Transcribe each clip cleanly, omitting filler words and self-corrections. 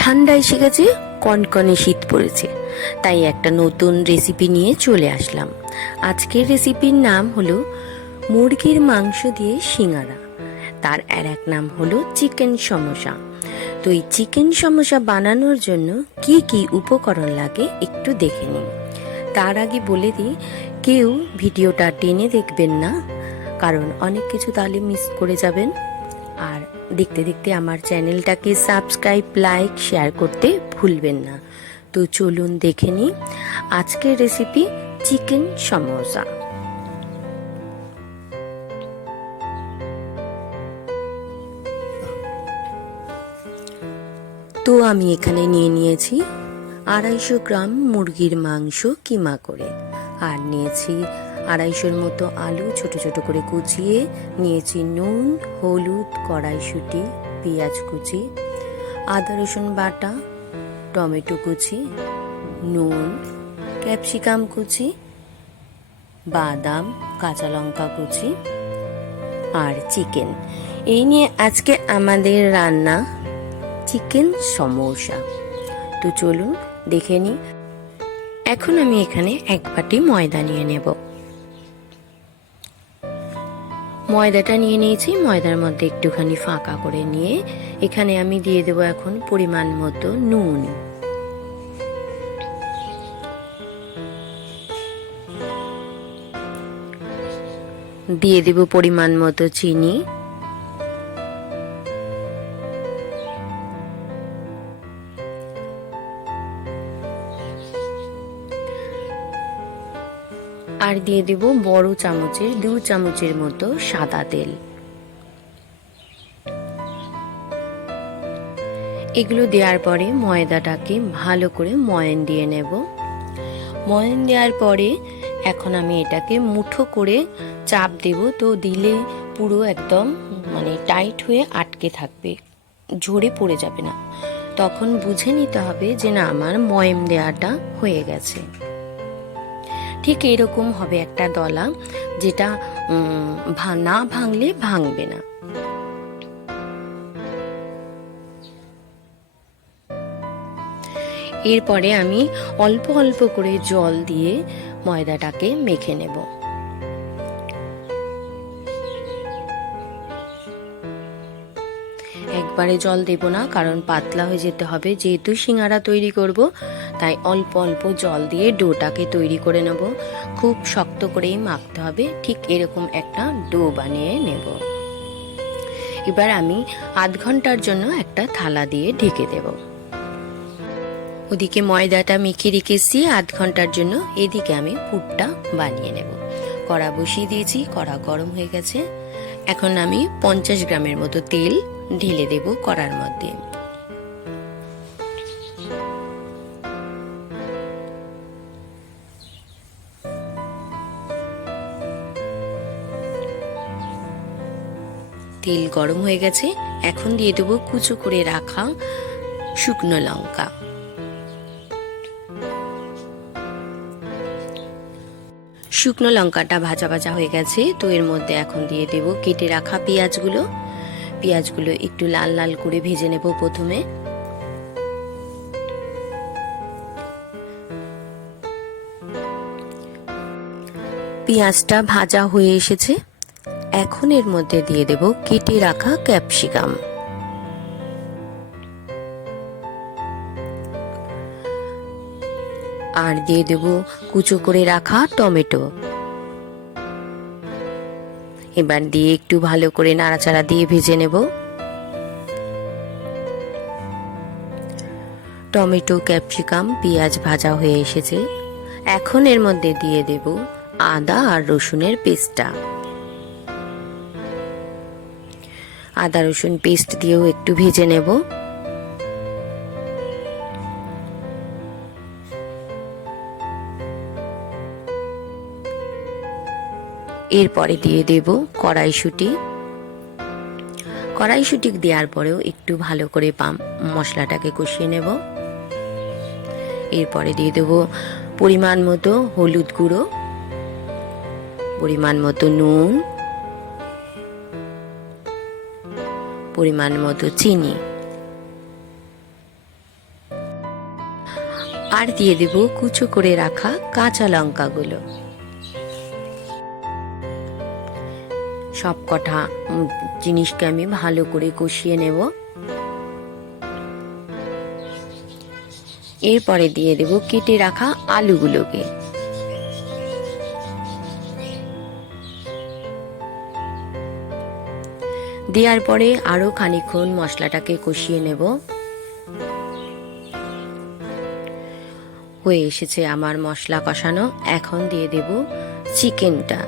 ঠান্ডা এসে গেছে, কনকনে শীত পড়েছে, তাই একটা নতুন রেসিপি নিয়ে চলে আসলাম। আজকের রেসিপির নাম হলো মুরগির মাংস দিয়ে সিঙ্গারা। তার আর এক নাম হলো চিকেন সমোসা। তো এই চিকেন সমোসা বানানোর জন্য কি কি উপকরণ লাগে একটু দেখে নিন। তার আগে বলে দিই, কেউ ভিডিওটা টেনে দেখবেন না, কারণ অনেক কিছু তাহলে মিস করে যাবেন। আর দেখতে দেখতে আমার চ্যানেলটাকে সাবস্ক্রাইব, লাইক, শেয়ার করতে ভুলবেন না। তো চলুন দেখে নিই আজকের রেসিপি চিকেন সমোসা। তো আমি এখানে নিয়ে নিয়েছি 250 গ্রাম মুরগির মাংস কিমা করে, আর নিয়েছি 250 মতো আলু ছোট ছোট করে কুচিয়ে নিয়েছি, নুন, হলুদ, কড়াইশুঁটি, পেঁয়াজ কুচি, আদা রসুন বাটা, টমেটো কুচি, নুন, ক্যাপসিকাম কুচি, বাদাম, কাঁচা লঙ্কা কুচি আর চিকেন। এই নিয়ে আজকে আমাদের রান্না চিকেন সমোসা। তো চলুন দেখে নিই। এখন আমি এখানে 1 বাটি ময়দা নিয়ে নেব। ময়দাটা নিয়ে নিয়েছি, ময়দার মধ্যে একটুখানি ফাঁকা করে নিয়ে এখানে আমি দিয়ে দেব এখন পরিমাণ মতো নুন, দিয়ে দেব পরিমাণ মতো চিনি, আর দিয়ে দেব বড় চামচের 2 চামচের মতো সাদা তেল। এগুলো দেওয়ার পরে ময়দাটাকে ভালো করে ময়ান দিয়ে নেব। ময়ান দেওয়ার পরে এখন আমি এটাকে মুঠো করে চাপ দেব। তো দিলে পুরো একদম টাইট হয়ে আটকে থাকবে, ঝরে পড়ে যাবে না। তখন বুঝে নিতে হবে যে না, আমার ময়ান দেওয়াটা হয়ে গেছে। ঠিক এরকম হবে একটা দলা, যেটা না ভাঙলে ভাঙবে না। এরপরে আমি অল্প অল্প করে জল দিয়ে ময়দাটাকে মেখে নেব। একবারে জল দেব না, কারণ পাতলা হয়ে যেতে হবে, যেহেতু সিঙ্গারা তৈরি করব, তাই অল্প অল্প জল দিয়ে ডোটাকে তৈরি করে নেব। খুব শক্ত করেই মাখতে হবে। ঠিক এরকম একটা ডো বানিয়ে নেব। এবার আমি আধ ঘন্টার জন্য একটা থালা দিয়ে ঢেকে দেব। ওদিকে ময়দাটা মেখে রেখেছি আধ ঘন্টার জন্য, এদিকে আমি পুরটা বানিয়ে নেব। কড়া বসিয়ে দিয়েছি, কড়া গরম হয়ে গেছে। এখন আমি 50 গ্রামের মতো তেল ঢেলে দেব কড়ার মধ্যে। তেল গরম হয়ে গেছে, এখন দিয়ে দেবো কুচো করে রাখা শুকনো লঙ্কা। শুকনো লঙ্কাটা ভাজা ভাজা হয়ে গেছে, তো এর মধ্যে এখন দিয়ে দেব কেটে রাখা পেঁয়াজগুলো। পেঁয়াজগুলো একটু লাল লাল করে ভেজে নেব প্রথমে। পেঁয়াজটা ভাজা হয়ে এসেছে, এখন এর মধ্যে দিয়ে দেব কেটে রাখা ক্যাপসিকাম। আর দিয়ে দেব কুচো করে রাখা টমেটো। এবার দিয়ে একটু ভালো করে নাড়াচাড়া দিয়ে ভেজে নেব। টমেটো, ক্যাপসিকাম, পেঁয়াজ ভাজা হয়ে এসেছে, এখন এর মধ্যে দিয়ে দেব আদা আর রসুনের পেস্টটা। আদা রসুন পেস্ট দিয়েও একটু ভেজে নেব। এরপরে দিয়ে দেব কড়াইশুঁটি। কড়াইশুঁটি দেওয়ার পরেও একটু ভালো করে মশলাটাকে কষিয়ে নেব। এরপরে দিয়ে দেব পরিমাণ মতো হলুদ গুঁড়ো, পরিমাণ মতো নুন, পরিমাণ মতো চিনি, আর দিয়ে দেব কুচো করে রাখা কাঁচা লঙ্কাগুলো। সব কটা জিনিসকে আমি ভালো করে কষিয়ে নেব। এরপরে দিয়ে দেব কেটে রাখা আলুগুলোকে। দেওয়ার পরে আরো খানিকক্ষণ মশলাটাকে কষিয়ে নেব। হয়ে এসেছে আমার মশলা কষানো। এখন দিয়ে দেব চিকেনটা।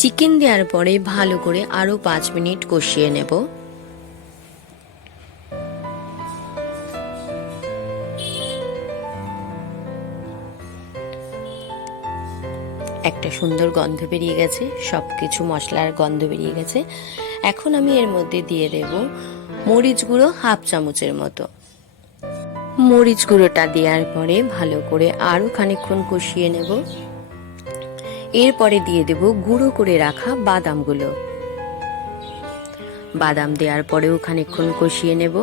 চিকেন দেওয়ার পরে ভালো করে আরো 5 মিনিট কষিয়ে নেব। একটা সুন্দর গন্ধ বেরিয়ে গেছে, সবকিছু মশলার গন্ধ বেরিয়ে গেছে। এখন আমি এর মধ্যে দিয়ে দেব মরিচ গুঁড়ো 1/2 চামচের মতো। মরিচ গুঁড়োটা দেওয়ার পরে ভালো করে আরো খানিকক্ষণ কষিয়ে নেব। এরপরে দিয়ে দেব গুঁড়ো করে রাখা বাদামগুলো। বাদাম দেওয়ার পরেও খানিকক্ষণ কষিয়ে নেব।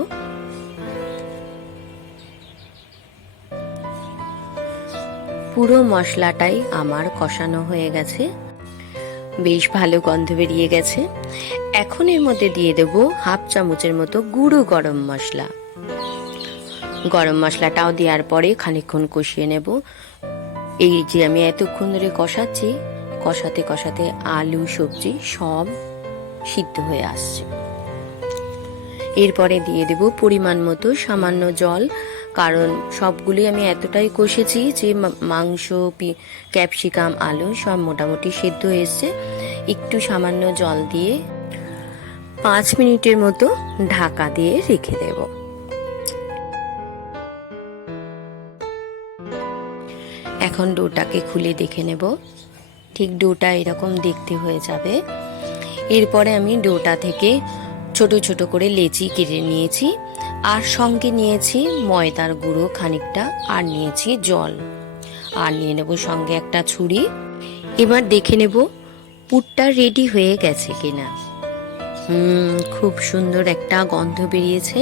পুরো মশলাটাই আমার কষানো হয়ে গেছে, বেশ ভালো গন্ধ বেরিয়ে গেছে। এখন এর মধ্যে দিয়ে দেব 1/2 চামচের মতো গুঁড়ো গরম মশলা। গরম মশলাটাও দেওয়ার পরে খানিকক্ষণ কষিয়ে নেব। এই যে আমি এতক্ষণ ধরে কষাচ্ছি, কষাতে কষাতে আলু সবজি সব সিদ্ধ হয়ে আসছে। এরপরে দিয়ে দেব পরিমাণ মতো সামান্য জল, কারণ সবগুলি আমি এতটাই কষেছি যে মাংস, ক্যাপসিকাম, আলু সব মোটামুটি সিদ্ধ হয়েছে। একটু সামান্য জল দিয়ে 5 মিনিটের মতো ঢাকা দিয়ে রেখে দেব। এখন ডোটাকে খুলে দেখে নেব। ঠিক ডোটা এরকম দেখতে হয়ে যাবে। এরপরে আমি ডোটা থেকে ছোট ছোট করে লেচি কেটে নিয়েছি, আর সঙ্গে নিয়েছি ময়দার গুঁড়ো খানিকটা, আর নিয়েছি জল, আর নিয়ে নেব সঙ্গে একটা ছুরি। এবার দেখে নেব পুরটা রেডি হয়ে গেছে কিনা। খুব সুন্দর একটা গন্ধ বেরিয়েছে।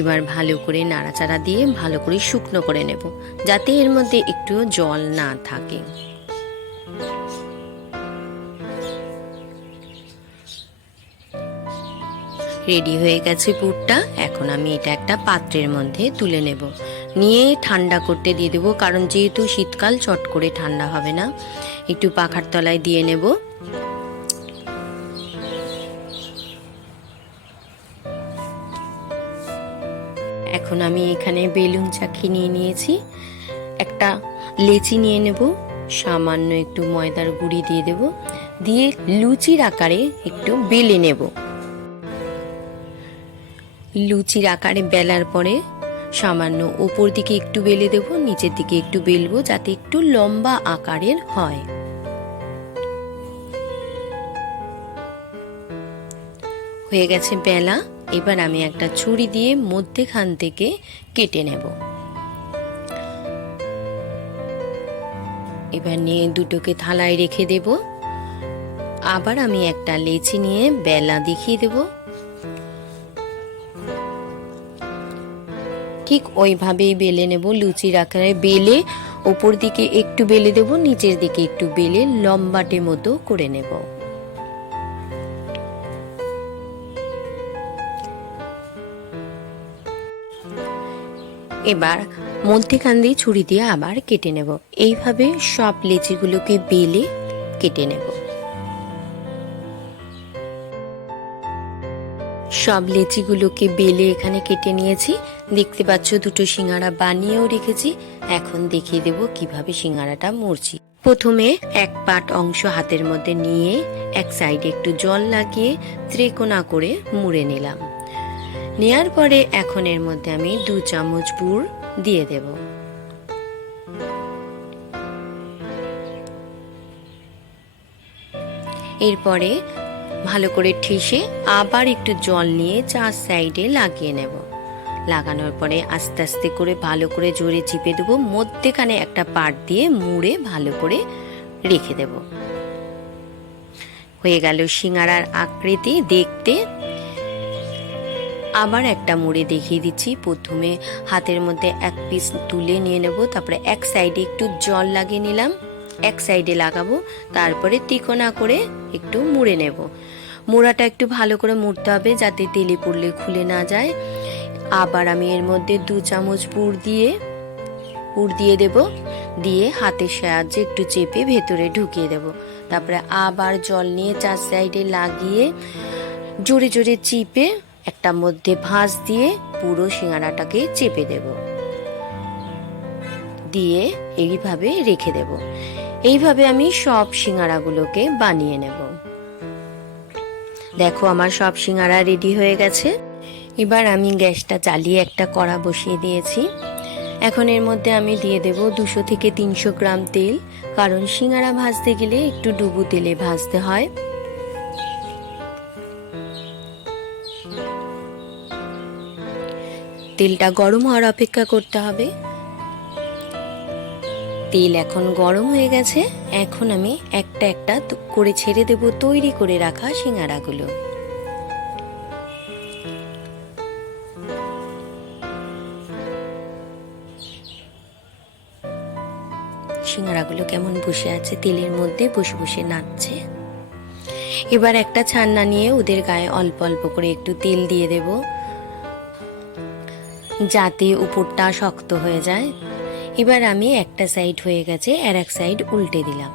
এবার ভালো করে নাড়াচাড়া দিয়ে ভালো করে শুকনো করে নেব, যাতে এর মধ্যে একটু জল না থাকে। রেডি হয়ে গেছে পুরটা। এখন আমি এটা একটা পাত্রের মধ্যে তুলে নেব, নিয়ে ঠান্ডা করতে দিয়ে দেবো, কারণ যেহেতু শীতকাল চট করে ঠান্ডা হবে না। একটু পাখার তলায় দিয়ে নেব। এখন আমি এখানে বেলুন চাকি নিয়ে নিয়েছি, একটা লেচি নিয়ে নেব, সামান্য একটু ময়দার গুঁড়ি দিয়ে দেব, দিয়ে লুচির আকারে একটু বেলে নেব। লুচির আকারে বেলার পরে সামান্য উপর দিকে একটু বেলে দেব, নিচের দিকে একটু বেলবো, যাতে একটু লম্বা আকারের হয়। হয়ে গেছে বেলা। এবার আমি একটা ছুরি দিয়ে মধ্যেখান থেকে কেটে নেব। এবার নিয়ে দুটোকে থালায় রেখে দেব। আবার আমি একটা লেচি নিয়ে বেলা দেখিয়ে দেব। ঠিক ওইভাবেই বেলে নেব, লুচির আকারে বেলে ওপর দিকে একটু বেলে দেব, নিচের দিকে একটু বেলে লম্বাটে মতো করে নেব। এবার মধ্যেখান দিয়ে ছুরি দিয়ে আবার কেটে নেব। এইভাবে সব লেচিগুলোকে বেলে কেটে নেব। সব লেচিগুলোকে বেলে এখানে কেটে নিয়েছি। দেখতে পাচ্ছ দুটো সিঙ্গারা বানিয়েও রেখেছি। এখন দেখিয়ে দেব কিভাবে সিঙ্গারাটা মুড়ছি। প্রথমে এক পাট অংশ হাতের মধ্যে নিয়ে এক সাইডে একটু জল লাগিয়ে ত্রিকোণা করে মুড়ে নিলাম। নেয়ার পরে এখন এর মধ্যে আমি 2 চামচ পুর দিয়ে দেব। এরপরে ভালো করে ঠেসে আবার একটু জল নিয়ে 4 সাইডে লাগিয়ে নেব। লাগানোর পরে আস্তে আস্তে করে ভালো করে জোরে চিপে দেবো, মধ্যেখানে একটা পাট দিয়ে মুড়ে ভালো করে রেখে দেব। হয়ে গেল সিঙ্গারার আকৃতি দেখতে। আবার একটা মুড়ে দেখিয়ে দিচ্ছি। প্রথমে হাতের মধ্যে এক পিস তুলে নিয়ে নেব, তারপরে এক সাইডে একটু জল লাগিয়ে নিলাম, এক সাইডে লাগাবো, তারপরে তিকোনা করে একটু মুড়ে নেব। মোড়াটা একটু ভালো করে মুড়তে হবে যাতে তেলে পড়লে খুলে না যায়। আবার আমি এর মধ্যে 2 চামচ পুর দিয়ে দেব, দিয়ে হাতের সাহায্যে একটু চেপে ভেতরে ঢুকিয়ে দেব। তারপরে আবার জল নিয়ে 4 সাইডে লাগিয়ে জোরে জোরে চিপে একটা মধ্যে ভাঁজ দিয়ে পুরো সিঙ্গারাটাকে চেপে দেব, দিয়ে এইভাবে রেখে দেব। এইভাবে আমি সব সিঙ্গারাগুলোকে বানিয়ে নেব। দেখো আমার সব সিঙ্গারা রেডি হয়ে গেছে। এবার আমি গ্যাসটা চালিয়ে একটা কড়া বসিয়ে দিয়েছি। এখন এর মধ্যে আমি দিয়ে দেব 200 থেকে 300 গ্রাম তেল, কারণ সিঙ্গারা ভাজতে গেলে একটু ডুবো তেলে ভাজতে হয়। তেলটা গরম হওয়ার অপেক্ষা করতে হবে। তেল এখন গরম হয়ে গেছে। এখন আমি একটা একটা করে ছেড়ে দেব তৈরি করে রাখা সিঙ্গারাগুলো। সিঙ্গারাগুলো কেমন বসে আছে, তেলের মধ্যে বসে বসে নাচছে। এবার একটা ছান্না নিয়ে ওদের গায়ে অল্প অল্প করে একটু তেল দিয়ে দেব, যাতে উপরটা শক্ত হয়ে যায়। এবার আমি একটা সাইড হয়ে গেছে আর এক সাইড উল্টে দিলাম।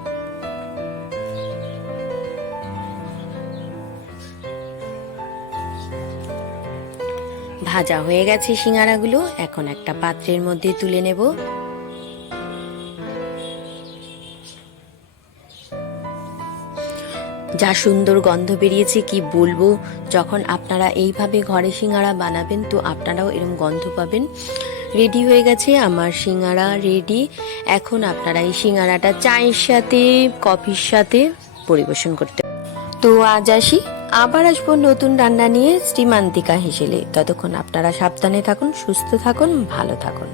ভাজা হয়ে গেছে সিঙ্গারাগুলো, এখন একটা পাত্রের মধ্যে তুলে নেব। যা সুন্দর গন্ধ বেরিয়েছে কি বলবো। যখন আপনারা এইভাবে ঘরে সিঙ্গারা বানাবেন তো আপনারাও এরকম গন্ধ পাবেন। রেডি হয়ে গেছে আমার সিঙ্গারা রেডি। এখন আপনারা এই সিঙ্গারাটা চায়ের সাথে কফির সাথে পরিবেশন করতে। তো আজ আসি, আবার আসবো নতুন রান্না নিয়ে শ্রীমান্তিকা হেসেলে। ততক্ষণ আপনারা সাবধানে থাকুন, সুস্থ থাকুন, ভালো থাকুন।